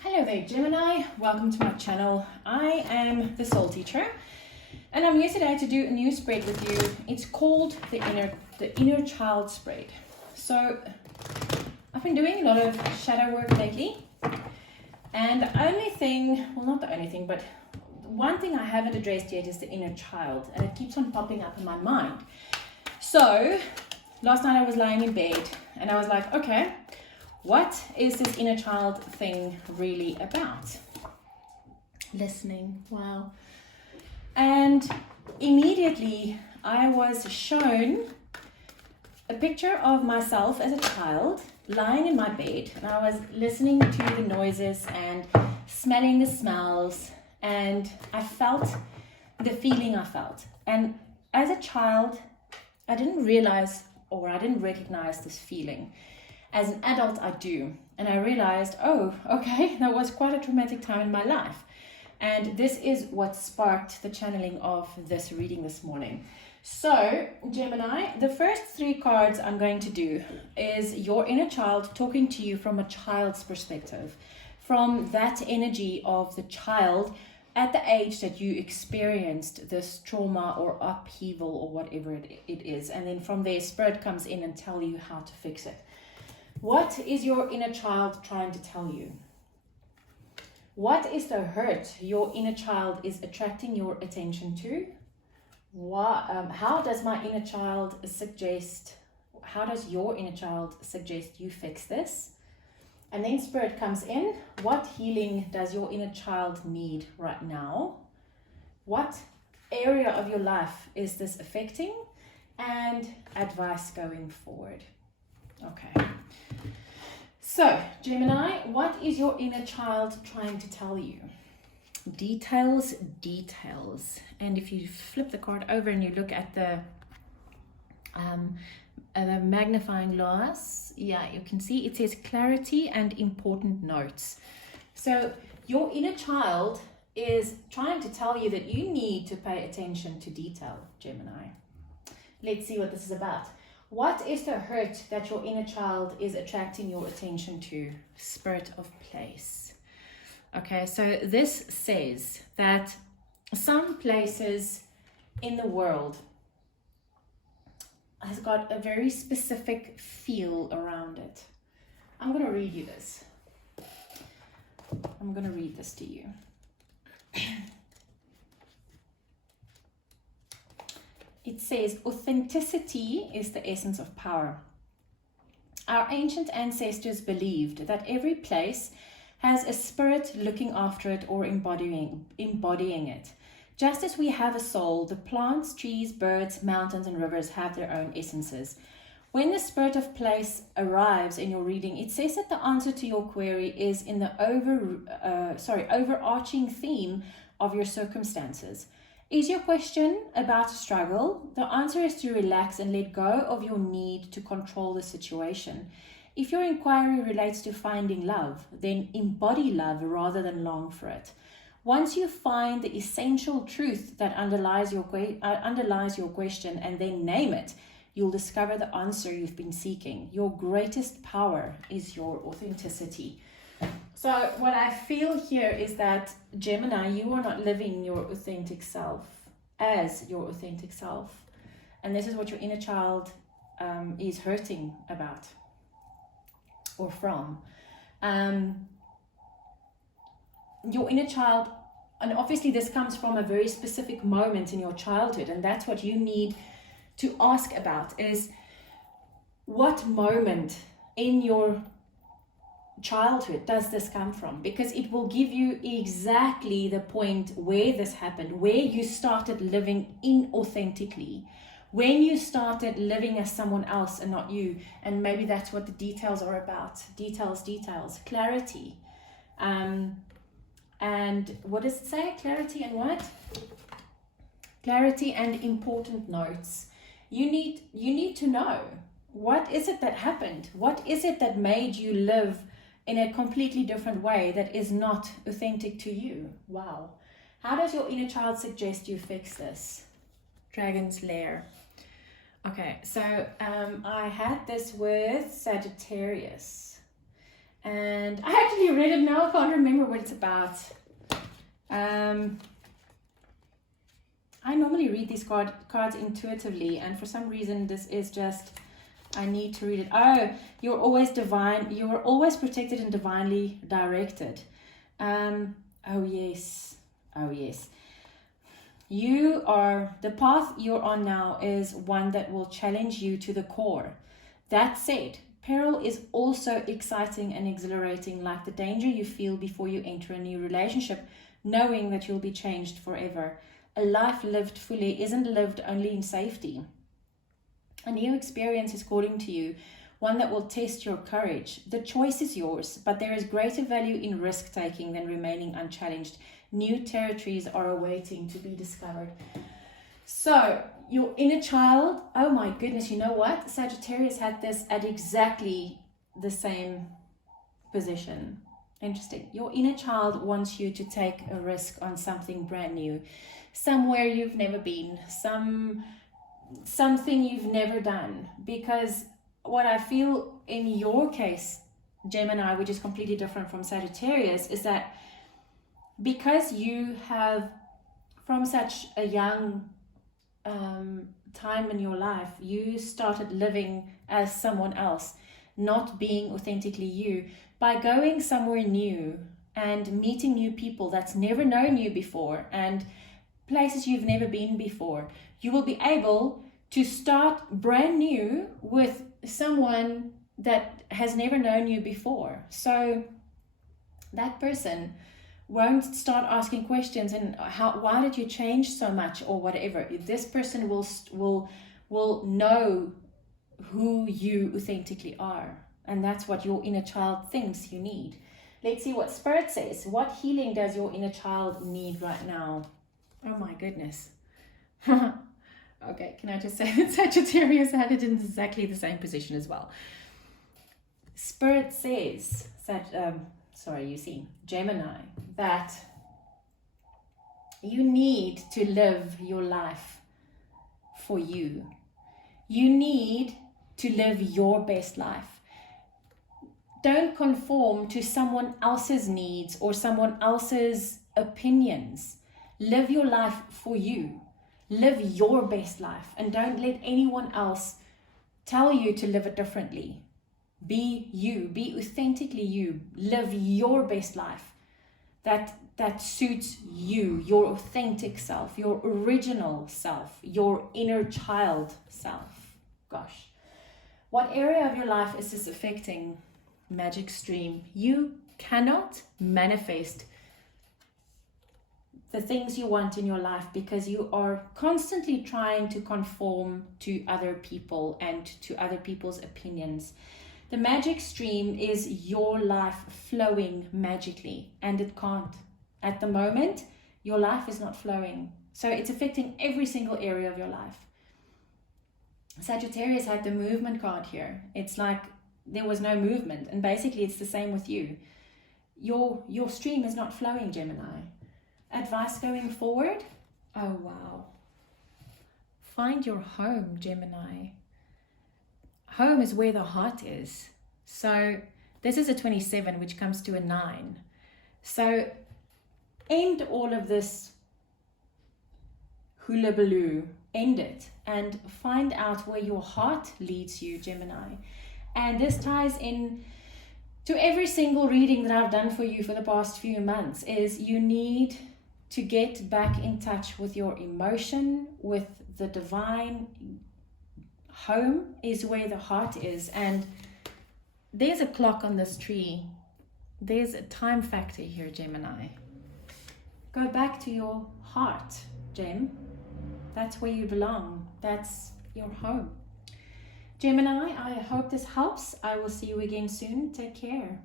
Hello there, Gemini. Welcome to my channel. I am the soul teacher, and I'm here today to do a new spread with you. It's called the inner child spread. So I've been doing a lot of shadow work lately, and the only thing, well, not the only thing, but one thing I haven't addressed yet is the inner child, and it keeps on popping up in my mind. So last night I was lying in bed, and I was like, okay, what is this inner child thing really about? Listening, wow. And immediately I was shown a picture of myself as a child lying in my bed, and I was listening to the noises and smelling the smells, and I felt the feeling I felt. And as a child, I didn't realize, or I didn't recognize this feeling. As an adult, I do. And I realized, oh, okay, that was quite a traumatic time in my life. And this is what sparked the channeling of this reading this morning. So, Gemini, the first three cards I'm going to do is your inner child talking to you from a child's perspective, from that energy of the child at the age that you experienced this trauma or upheaval or whatever it is. And then from there, Spirit comes in and tell you how to fix it. What is your inner child trying to tell you? What is the hurt your inner child is attracting your attention to? How does my inner child suggest, how does your inner child suggest you fix this? And then Spirit comes in. What healing does your inner child need right now? What area of your life is this affecting? And advice going forward. Okay. So, Gemini, what is your inner child trying to tell you? Details, details. And if you flip the card over and you look at the magnifying glass, yeah, you can see it says clarity and important notes. So, your inner child is trying to tell you that you need to pay attention to detail, Gemini. Let's see what this is about. What is the hurt that your inner child is attracting your attention to? Spirit of place. Okay, so this says that some places in the world has got a very specific feel around it. I'm going to read you this. I'm going to read this to you. It says, authenticity is the essence of power. Our ancient ancestors believed that every place has a spirit looking after it or embodying it. Just as we have a soul, the plants, trees, birds, mountains, and rivers have their own essences. When the spirit of place arrives in your reading, it says that the answer to your query is in the overarching theme of your circumstances. Is your question about a struggle? The answer is to relax and let go of your need to control the situation. If your inquiry relates to finding love, then embody love rather than long for it. Once you find the essential truth that underlies your question and then name it, you'll discover the answer you've been seeking. Your greatest power is your authenticity. So what I feel here is that, Gemini, you are not living your authentic self as your authentic self. And this is what your inner child is hurting about or from. Your inner child, and obviously this comes from a very specific moment in your childhood, and that's what you need to ask about is what moment in your childhood does this come from, because it will give you exactly the point where this happened, where you started living inauthentically, when you started living as someone else and not you. And maybe that's what the details are about. Details, clarity. And what does it say? Clarity and what? Clarity and important notes. You need to know, what is it that happened? What is it that made you live in a completely different way that is not authentic to you? Wow. How does your inner child suggest you fix this? Dragon's Lair. Okay, so I had this with Sagittarius. And I actually read it now. I can't remember what it's about. I normally read these cards intuitively, and for some reason this is just, I need to read it. Oh, you're always divine. You are always protected and divinely directed. Oh yes. Oh yes. The path you're on now is one that will challenge you to the core. That said, peril is also exciting and exhilarating, like the danger you feel before you enter a new relationship, knowing that you'll be changed forever. A life lived fully isn't lived only in safety. A new experience is calling to you, one that will test your courage. The choice is yours, but there is greater value in risk-taking than remaining unchallenged. New territories are awaiting to be discovered. So, your inner child, oh my goodness, you know what? Sagittarius had this at exactly the same position. Interesting. Your inner child wants you to take a risk on something brand new, somewhere you've never been, something you've never done. Because what I feel in your case, Gemini, which is completely different from Sagittarius, is that because you have, from such a young time in your life, you started living as someone else, not being authentically you. By going somewhere new and meeting new people that's never known you before and places you've never been before, you will be able to start brand new with someone that has never known you before. So that person won't start asking questions and why did you change so much or whatever. This person will know who you authentically are. And that's what your inner child thinks you need. Let's see what Spirit says. What healing does your inner child need right now? Oh my goodness. Okay, can I just say that Sagittarius had it in exactly the same position as well. Spirit says, Gemini, that you need to live your life for you. You need to live your best life. Don't conform to someone else's needs or someone else's opinions. Live your life for you. Live your best life, and don't let anyone else tell you to live it differently. Be you, be authentically you. Live your best life that suits you, your authentic self, your original self, your inner child self. Gosh, what area of your life is this affecting? Magic stream. You cannot manifest the things you want in your life because you are constantly trying to conform to other people and to other people's opinions. The magic stream is your life flowing magically, and it can't. At the moment, your life is not flowing. So it's affecting every single area of your life. Sagittarius had the movement card here. It's like there was no movement, and basically it's the same with you. Your stream is not flowing, Gemini. Advice going forward? Oh wow. Find your home, Gemini. Home is where the heart is. So this is a 27, which comes to a 9. So end all of this hullabaloo. End it and find out where your heart leads you, Gemini. And this ties in to every single reading that I've done for you for the past few months, is you need to get back in touch with your emotion, with the divine. Home is where the heart is. And there's a clock on this tree. There's a time factor here, Gemini. Go back to your heart, Gem. That's where you belong. That's your home. Gemini, I hope this helps. I will see you again soon. Take care.